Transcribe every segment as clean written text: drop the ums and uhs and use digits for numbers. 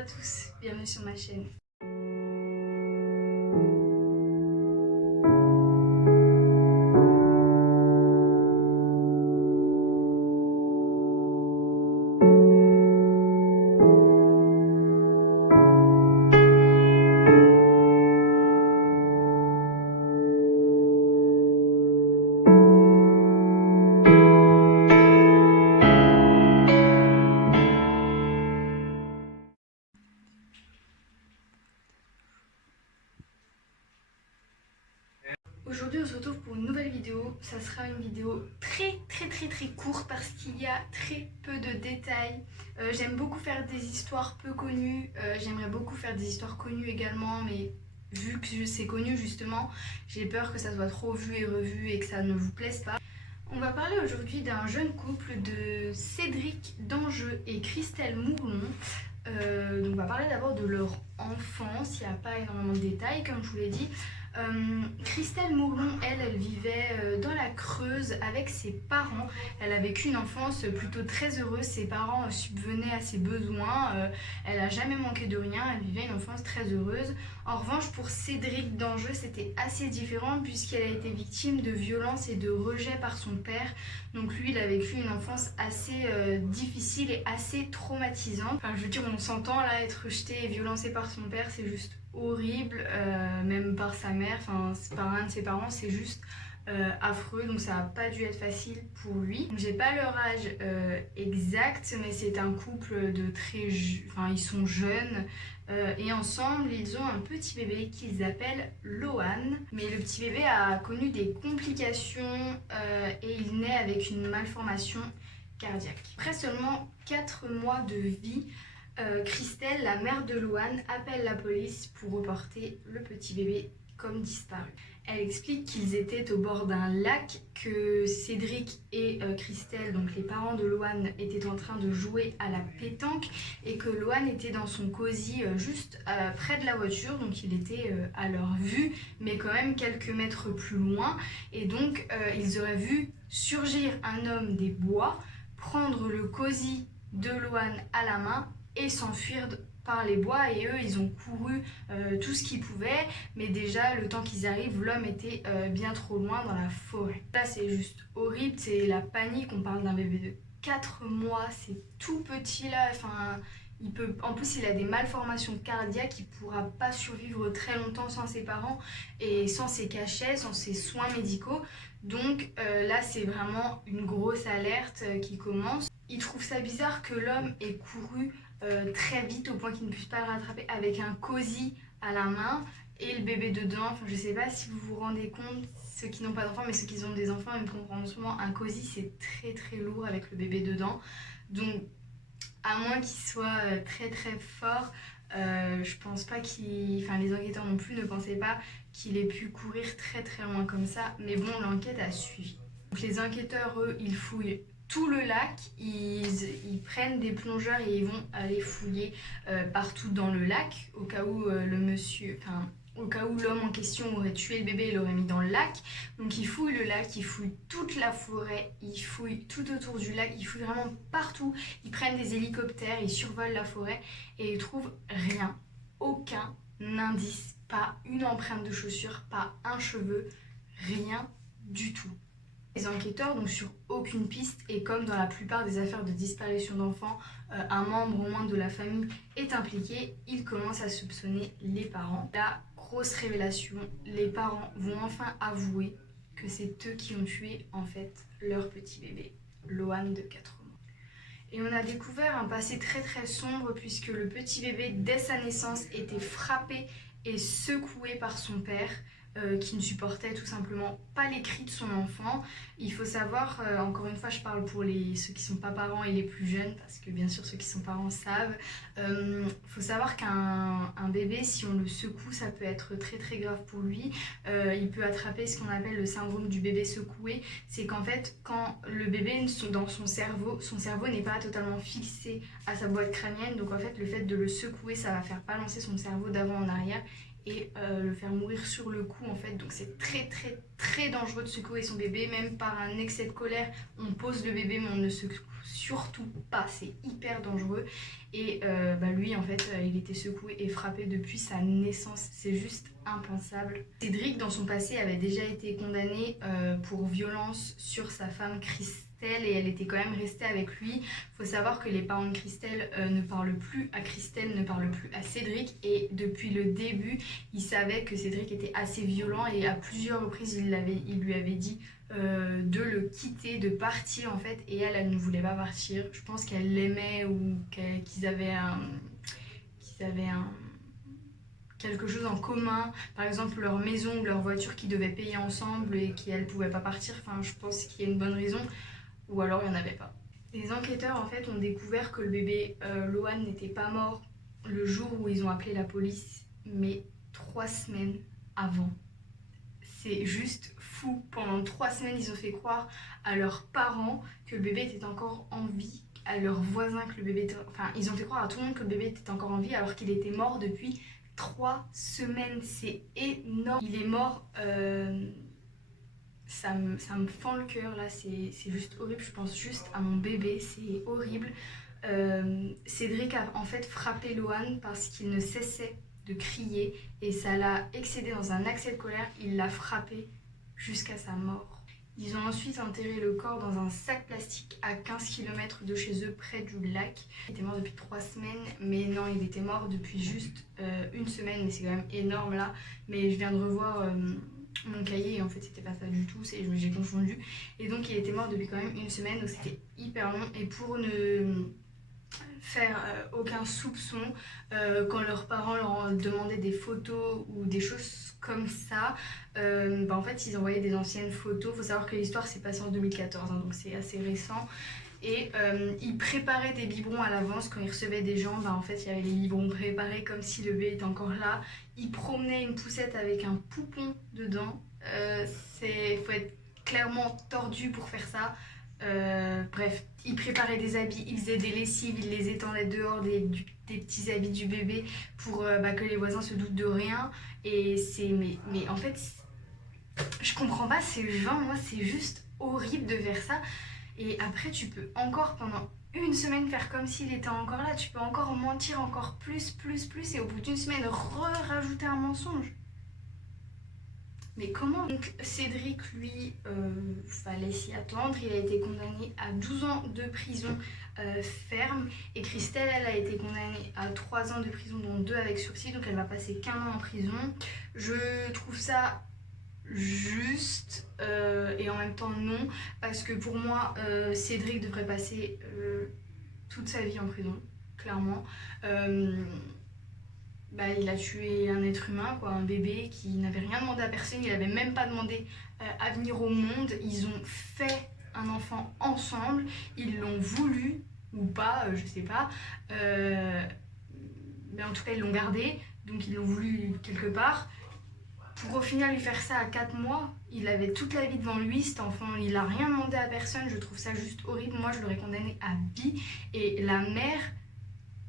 à tous, bienvenue sur ma chaîne. Aujourd'hui on se retrouve pour une nouvelle vidéo. Ça sera une vidéo très courte parce qu'il y a très peu de détails. J'aime beaucoup faire des histoires peu connues. J'aimerais beaucoup faire des histoires connues également, mais vu que c'est connu justement, j'ai peur que ça soit trop vu et revu et que ça ne vous plaise pas. On va parler aujourd'hui d'un jeune couple de Cédric Danjeu et Christelle Mourlon. Donc on va parler d'abord de leur enfance. Il n'y a pas énormément de détails comme je vous l'ai dit. Christelle Mourlon, elle vivait dans la Creuse avec ses parents. Elle a vécu une enfance plutôt très heureuse. Ses parents subvenaient à ses besoins. Elle n'a jamais manqué de rien. Elle vivait une enfance très heureuse. En revanche, pour Cédric Danjeu, c'était assez différent puisqu'elle a été victime de violences et de rejet par son père. Donc lui, il a vécu une enfance assez difficile et assez traumatisante. Enfin, je veux dire, on s'entend là, être rejeté et violencé par son père, c'est juste horrible, même par sa mère, enfin par un de ses parents, c'est juste affreux, donc ça n'a pas dû être facile pour lui. J'ai pas leur âge exact, mais c'est un couple de enfin ils sont jeunes et ensemble ils ont un petit bébé qu'ils appellent Lohan. Mais le petit bébé a connu des complications et il naît avec une malformation cardiaque. Après seulement 4 mois de vie, Christelle, la mère de Lohan, appelle la police pour reporter le petit bébé comme disparu. Elle explique qu'ils étaient au bord d'un lac, que Cédric et Christelle, donc les parents de Lohan, étaient en train de jouer à la pétanque et que Lohan était dans son cosy juste près de la voiture, donc il était à leur vue, mais quand même quelques mètres plus loin. Et donc ils auraient vu surgir un homme des bois, prendre le cosy de Lohan à la main et s'enfuir par les bois. Et eux ils ont couru tout ce qu'ils pouvaient, mais déjà le temps qu'ils arrivent, l'homme était bien trop loin dans la forêt. Là c'est juste horrible, c'est la panique. On parle d'un bébé de 4 mois, c'est tout petit là, enfin en plus il a des malformations cardiaques, il ne pourra pas survivre très longtemps sans ses parents et sans ses cachets, sans ses soins médicaux. Donc là c'est vraiment une grosse alerte qui commence. Il trouve ça bizarre que l'homme ait couru très vite au point qu'il ne puisse pas le rattraper avec un cosy à la main et le bébé dedans. Enfin, je sais pas si vous vous rendez compte, ceux qui n'ont pas d'enfants, mais ceux qui ont des enfants, ils me comprendront sûrement. Un cosy c'est très lourd avec le bébé dedans. Donc à moins qu'il soit très fort, je pense pas qu'il... Enfin les enquêteurs non plus ne pensaient pas qu'il ait pu courir très loin comme ça. Mais bon, l'enquête a suivi. Donc les enquêteurs, eux, ils fouillent tout le lac, ils prennent des plongeurs et ils vont aller fouiller partout dans le lac au cas où au cas où l'homme en question aurait tué le bébé et l'aurait mis dans le lac. Donc ils fouillent le lac, ils fouillent toute la forêt, ils fouillent tout autour du lac, ils fouillent vraiment partout. Ils prennent des hélicoptères, ils survolent la forêt et ils trouvent rien, aucun indice, pas une empreinte de chaussure, pas un cheveu, rien du tout. Les enquêteurs n'ont sur aucune piste et comme dans la plupart des affaires de disparition d'enfants, un membre au moins de la famille est impliqué, ils commencent à soupçonner les parents. La grosse révélation, les parents vont enfin avouer que c'est eux qui ont tué en fait leur petit bébé, Lohan de 4 mois. Et on a découvert un passé très sombre puisque le petit bébé dès sa naissance était frappé et secoué par son père. Qui ne supportait tout simplement pas les cris de son enfant. Il faut savoir, encore une fois je parle pour ceux qui ne sont pas parents et les plus jeunes, parce que bien sûr ceux qui sont parents savent, faut savoir qu'un bébé, si on le secoue, ça peut être très grave pour lui. Il peut attraper ce qu'on appelle le syndrome du bébé secoué. C'est qu'en fait quand le bébé dans son cerveau n'est pas totalement fixé à sa boîte crânienne, donc en fait le fait de le secouer, ça va faire balancer son cerveau d'avant en arrière et le faire mourir sur le coup en fait. Donc c'est très dangereux de secouer son bébé. Même par un excès de colère, on pose le bébé mais on ne secoue surtout pas, c'est hyper dangereux. Et lui en fait il était secoué et frappé depuis sa naissance, c'est juste impensable. Cédric dans son passé avait déjà été condamné pour violence sur sa femme Christelle et elle était quand même restée avec lui. Il faut savoir que les parents de Christelle ne parlent plus à Christelle, ne parlent plus à Cédric, et depuis le début ils savaient que Cédric était assez violent et à plusieurs reprises il lui avait dit de le quitter, de partir en fait, et elle ne voulait pas partir. Je pense qu'elle l'aimait ou qu'ils avaient quelque chose en commun, par exemple leur maison ou leur voiture qu'ils devaient payer ensemble et qu'elle ne pouvait pas partir. Enfin, je pense qu'il y a une bonne raison, ou alors il n'y en avait pas. Les enquêteurs en fait ont découvert que le bébé Loan n'était pas mort le jour où ils ont appelé la police, mais 3 semaines avant. C'est juste fou. Pendant 3 semaines, ils ont fait croire à leurs parents que le bébé était encore en vie, à leurs voisins que le bébé était... Enfin, ils ont fait croire à tout le monde que le bébé était encore en vie alors qu'il était mort depuis 3 semaines. C'est énorme. Il est mort... Ça me fend le cœur là, c'est juste horrible. Je pense juste à mon bébé, c'est horrible. Cédric a en fait frappé Loan parce qu'il ne cessait de crier et ça l'a excédé dans un accès de colère. Il l'a frappé jusqu'à sa mort. Ils ont ensuite enterré le corps dans un sac plastique à 15 km de chez eux, près du lac. Il était mort depuis 3 semaines, mais non, il était mort depuis juste 1 semaine, mais c'est quand même énorme là. Mais je viens de revoir mon cahier et en fait c'était pas ça du tout, j'ai confondu. Et donc il était mort depuis quand même 1 semaine, donc c'était hyper long. Et pour ne faire aucun soupçon, quand leurs parents leur demandaient des photos ou des choses comme ça, en fait ils envoyaient des anciennes photos. Faut savoir que l'histoire s'est passée en 2014, donc c'est assez récent. Et ils préparaient des biberons à l'avance. Quand ils recevaient des gens, en fait il y avait les biberons préparés comme si le bébé était encore là. Ils promenaient une poussette avec un poupon dedans. Faut être clairement tordu pour faire ça. Bref, ils préparaient des habits, ils faisaient des lessives, ils les étendaient dehors des petits habits du bébé pour que les voisins se doutent de rien. Et mais en fait, je comprends pas ces gens, moi c'est juste horrible de faire ça. Et après tu peux encore pendant 1 semaine faire comme s'il était encore là, tu peux encore mentir encore plus, et au bout d'1 semaine rajouter un mensonge. Mais comment? Donc Cédric, lui, fallait s'y attendre, il a été condamné à 12 ans de prison ferme, et Christelle, elle a été condamnée à 3 ans de prison, dont 2 avec sursis, donc elle va passer qu'1 an en prison. Je trouve ça juste et en même temps non, parce que pour moi Cédric devrait passer toute sa vie en prison, clairement. Il a tué un être humain, quoi, un bébé qui n'avait rien demandé à personne, il n'avait même pas demandé à venir au monde. Ils ont fait un enfant ensemble, ils l'ont voulu ou pas, je sais pas, mais en tout cas ils l'ont gardé, donc ils l'ont voulu quelque part. Pour au final lui faire ça à 4 mois, il avait toute la vie devant lui, cet enfant, il a rien demandé à personne, je trouve ça juste horrible. Moi je l'aurais condamné à vie. Et la mère,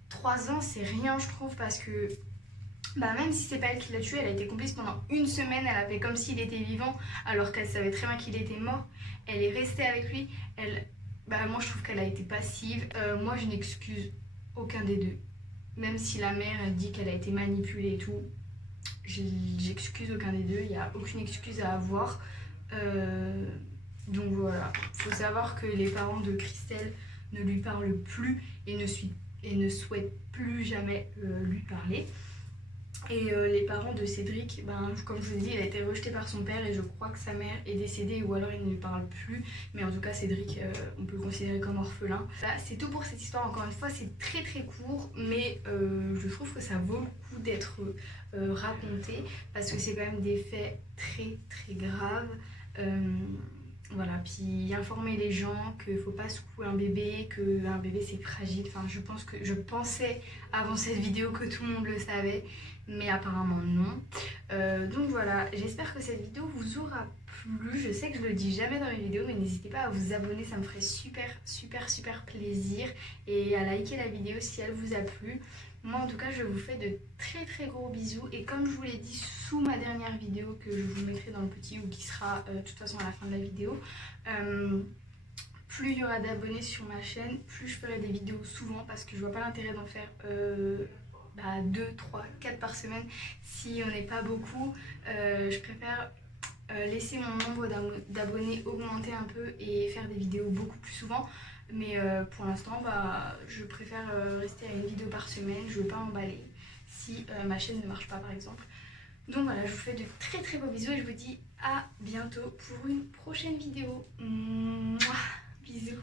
3 ans c'est rien je trouve, parce que même si c'est pas elle qui l'a tué, elle a été complice pendant 1 semaine, elle a fait comme s'il était vivant alors qu'elle savait très bien qu'il était mort. Elle est restée avec lui, moi je trouve qu'elle a été passive. Moi je n'excuse aucun des deux, même si la mère elle dit qu'elle a été manipulée et tout, j'excuse aucun des deux, il n'y a aucune excuse à avoir. Donc voilà, faut savoir que les parents de Christelle ne lui parlent plus et ne souhaitent plus jamais lui parler. Et les parents de Cédric, comme je vous ai dit, il a été rejeté par son père et je crois que sa mère est décédée ou alors il ne lui parle plus. Mais en tout cas, Cédric, on peut le considérer comme orphelin. Voilà, c'est tout pour cette histoire. Encore une fois, c'est très très court, mais je trouve que ça vaut le coup d'être raconté parce que c'est quand même des faits très très graves. Voilà, puis informer les gens qu'il ne faut pas secouer un bébé, qu'un bébé c'est fragile. Enfin, je pensais avant cette vidéo que tout le monde le savait, mais apparemment non. Donc voilà, j'espère que cette vidéo vous aura plu. Je sais que je le dis jamais dans mes vidéos, mais n'hésitez pas à vous abonner, ça me ferait super plaisir. Et à liker la vidéo si elle vous a plu. Moi en tout cas je vous fais de très très gros bisous, et comme je vous l'ai dit sous ma dernière vidéo que je vous mettrai dans le petit ou qui sera de toute façon à la fin de la vidéo, plus il y aura d'abonnés sur ma chaîne, plus je ferai des vidéos souvent parce que je vois pas l'intérêt d'en faire 2, 3, 4 par semaine si on n'est pas beaucoup. Je préfère laisser mon nombre d'abonnés augmenter un peu et faire des vidéos beaucoup plus souvent. Mais pour l'instant, je préfère rester à une vidéo par semaine. Je ne veux pas m'emballer si ma chaîne ne marche pas par exemple. Donc voilà, je vous fais de très très beaux bisous et je vous dis à bientôt pour une prochaine vidéo. Mouah, bisous.